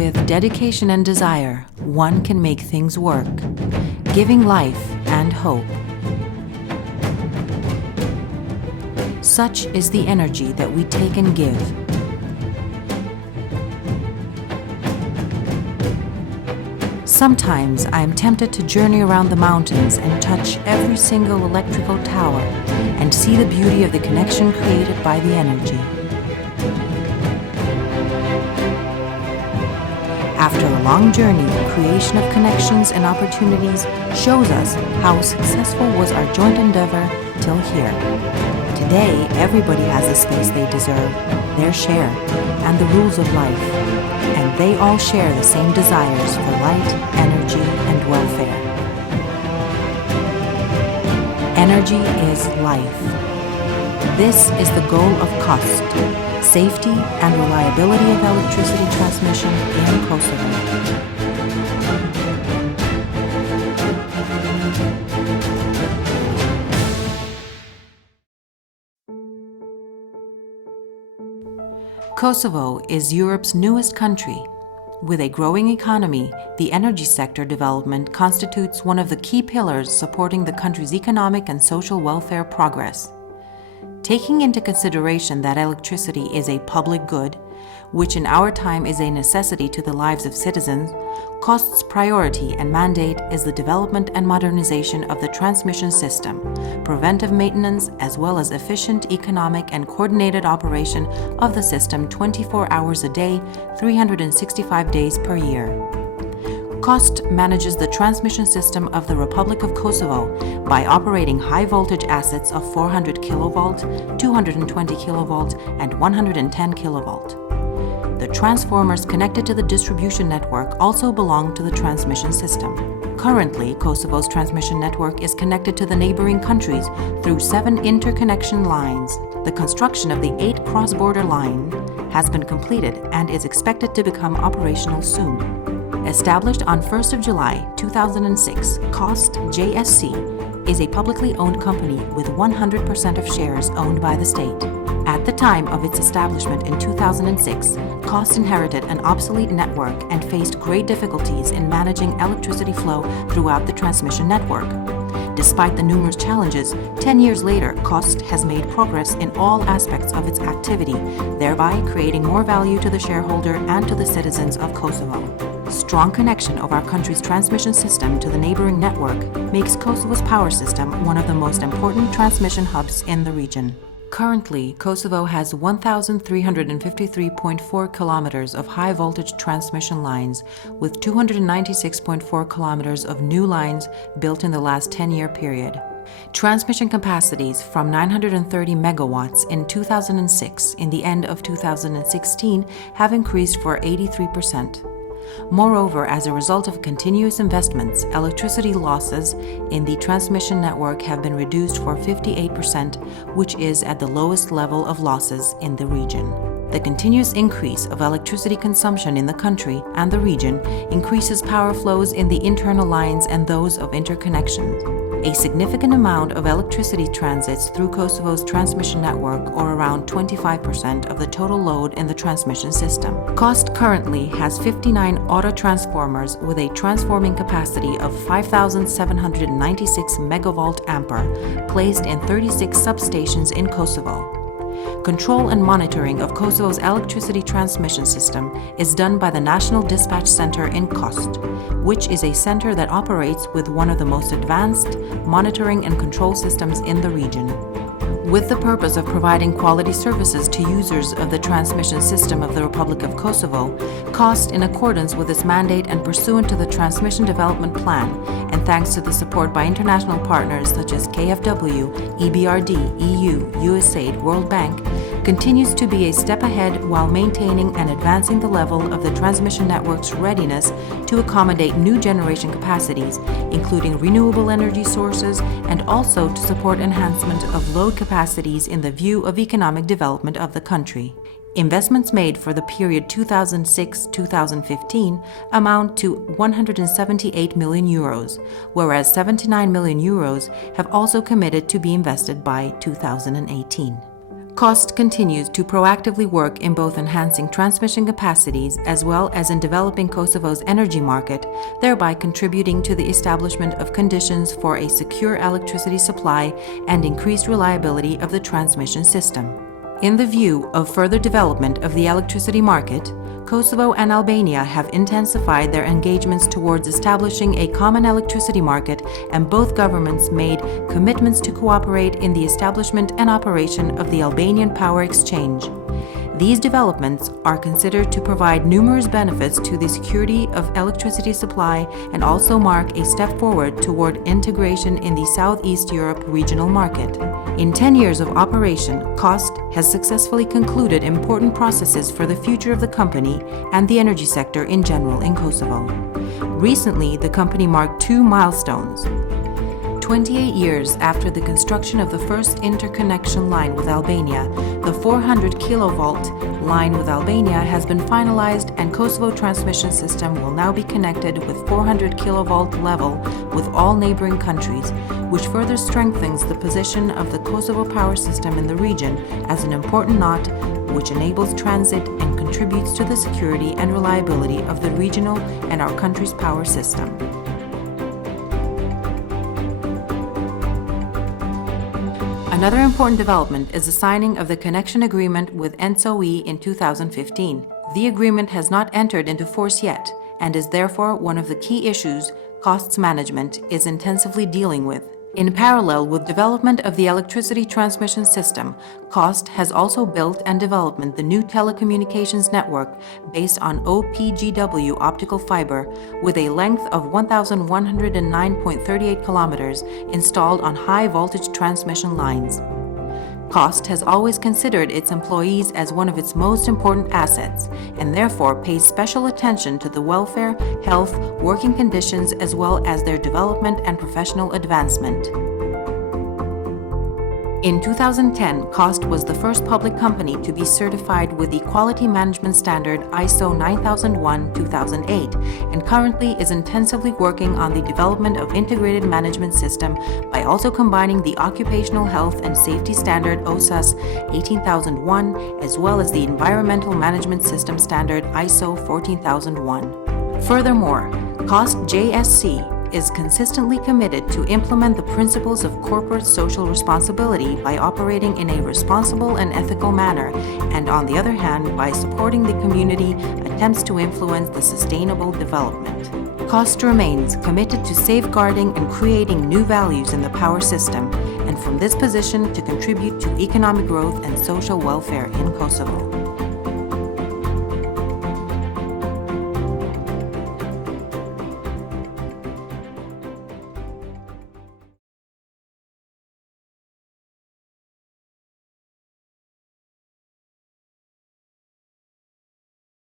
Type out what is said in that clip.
With dedication and desire, one can make things work, giving life and hope. Such is the energy that we take and give. Sometimes I am tempted to journey around the mountains and touch every single electrical tower and see the beauty of the connection created by the energy. After a long journey, the creation of connections and opportunities shows us how successful was our joint endeavor till here. Today, everybody has the space they deserve, their share, and the rules of life, and they all share the same desires for light, energy, and welfare. Energy is life. This is the goal of Kostt: safety and reliability of electricity transmission in Kosovo. Kosovo is Europe's newest country. With a growing economy, the energy sector development constitutes one of the key pillars supporting the country's economic and social welfare progress. Taking into consideration that electricity is a public good, which in our time is a necessity to the lives of citizens, Kostt's priority and mandate is the development and modernization of the transmission system, preventive maintenance, as well as efficient, economic, and coordinated operation of the system 24 hours a day, 365 days per year. Kostt manages the transmission system of the Republic of Kosovo by operating high-voltage assets of 400 kV, 220 kV, and 110 kV. The transformers connected to the distribution network also belong to the transmission system. Currently, Kosovo's transmission network is connected to the neighboring countries through 7 interconnection lines. The construction of the 8 cross-border line has been completed and is expected to become operational soon. Established on 1st of July 2006, Kostt JSC is a publicly owned company with 100% of shares owned by the state. At the time of its establishment in 2006, Kostt inherited an obsolete network and faced great difficulties in managing electricity flow throughout the transmission network. Despite the numerous challenges, 10 years later, Kostt has made progress in all aspects of its activity, thereby creating more value to the shareholder and to the citizens of Kosovo. Strong connection of our country's transmission system to the neighboring network makes Kosovo's power system one of the most important transmission hubs in the region. Currently, Kosovo has 1,353.4 kilometers of high-voltage transmission lines, with 296.4 kilometers of new lines built in the last 10-year period. Transmission capacities from 930 megawatts in 2006 in the end of 2016 have increased for 83%. Moreover, as a result of continuous investments, electricity losses in the transmission network have been reduced for 58%, which is at the lowest level of losses in the region. The continuous increase of electricity consumption in the country and the region increases power flows in the internal lines and those of interconnections. A significant amount of electricity transits through Kosovo's transmission network, or around 25% of the total load in the transmission system. Kostt currently has 59 auto-transformers with a transforming capacity of 5,796 megavolt ampere placed in 36 substations in Kosovo. Control and monitoring of Kosovo's electricity transmission system is done by the National Dispatch Center in Kostt, which is a center that operates with one of the most advanced monitoring and control systems in the region. With the purpose of providing quality services to users of the transmission system of the Republic of Kosovo, Kostt, in accordance with its mandate and pursuant to the Transmission Development Plan, and thanks to the support by international partners such as KfW, EBRD, EU, USAID, World Bank, continues to be a step ahead while maintaining and advancing the level of the transmission network's readiness to accommodate new generation capacities, including renewable energy sources, and also to support enhancement of load capacities in the view of economic development of the country. Investments made for the period 2006-2015 amount to 178 million euros, whereas 79 million euros have also committed to be invested by 2018. Kostt continues to proactively work in both enhancing transmission capacities as well as in developing Kosovo's energy market, thereby contributing to the establishment of conditions for a secure electricity supply and increased reliability of the transmission system. In the view of further development of the electricity market, Kosovo and Albania have intensified their engagements towards establishing a common electricity market, and both governments made commitments to cooperate in the establishment and operation of the Albanian Power Exchange. These developments are considered to provide numerous benefits to the security of electricity supply and also mark a step forward toward integration in the Southeast Europe regional market. In 10 years of operation, Kostt has successfully concluded important processes for the future of the company and the energy sector in general in Kosovo. Recently, the company marked two milestones. 28 years after the construction of the first interconnection line with Albania, the 400 kilovolt line with Albania has been finalized, and Kosovo transmission system will now be connected with 400 kilovolt level with all neighboring countries, which further strengthens the position of the Kosovo power system in the region as an important node which enables transit and contributes to the security and reliability of the regional and our country's power system. Another important development is the signing of the connection agreement with Sh.A. in 2015. The agreement has not entered into force yet and is therefore one of the key issues Kostt's management is intensively dealing with. In parallel with development of the electricity transmission system, Kostt has also built and developed the new telecommunications network based on OPGW optical fiber with a length of 1,109.38 kilometers installed on high voltage transmission lines. Kostt has always considered its employees as one of its most important assets and therefore pays special attention to the welfare, health, working conditions as well as their development and professional advancement. In 2010, Kostt was the first public company to be certified with the quality management standard ISO 9001-2008 and currently is intensively working on the development of integrated management system by also combining the occupational health and safety standard OSAS 18001 as well as the environmental management system standard ISO 14001. Furthermore, Kostt JSC is consistently committed to implement the principles of corporate social responsibility by operating in a responsible and ethical manner, and on the other hand, by supporting the community attempts to influence the sustainable development. Kostt remains committed to safeguarding and creating new values in the power system, and from this position to contribute to economic growth and social welfare in Kosovo.